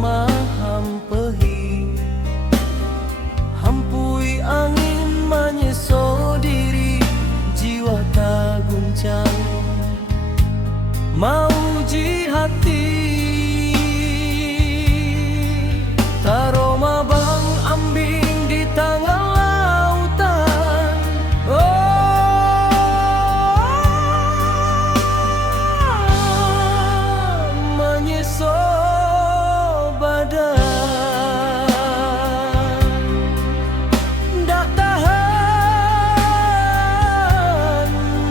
mahampehi, hampui angin menyeso diri, jiwa tak guncang, mauji hati. Taroma bang ambing di tengah lautan, menyeso badan. Dak tahan,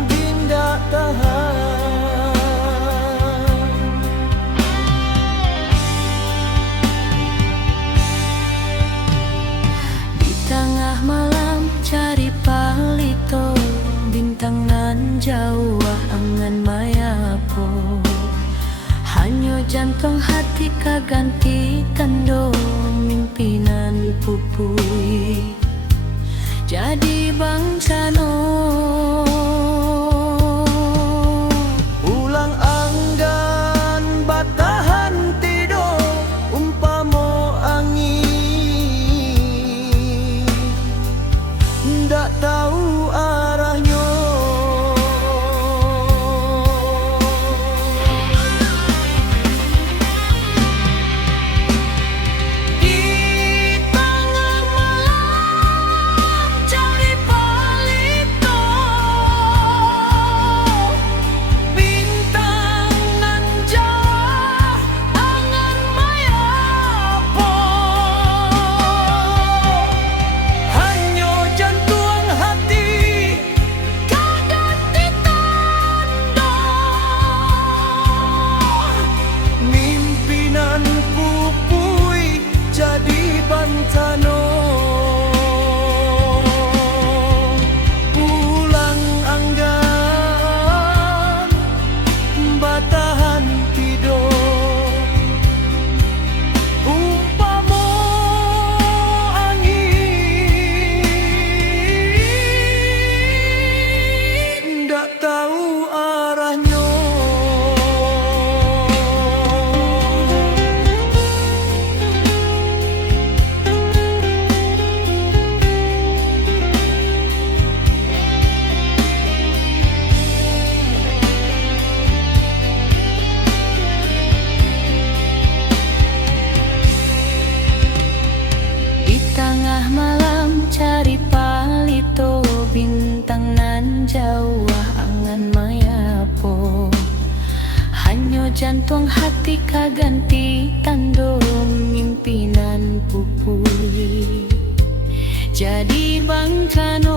dindak tahan. Di tengah malam cari palito, bintang nan jauh angan mayapo. Hanyo jantung hati kaganti tando, mimpinan pupui jadi bangsano. Ulang anggan batahan tidur, umpamo angin ndak tahu arahnya. Pulang anggan batahan tidur, umpamo angin ndak tahu arahnya. Tengah malam cari palito, bintang nan jauh angan mayapo. Hanyo jantung hati kaganti tando, mimpinan pupui jadi bangsano.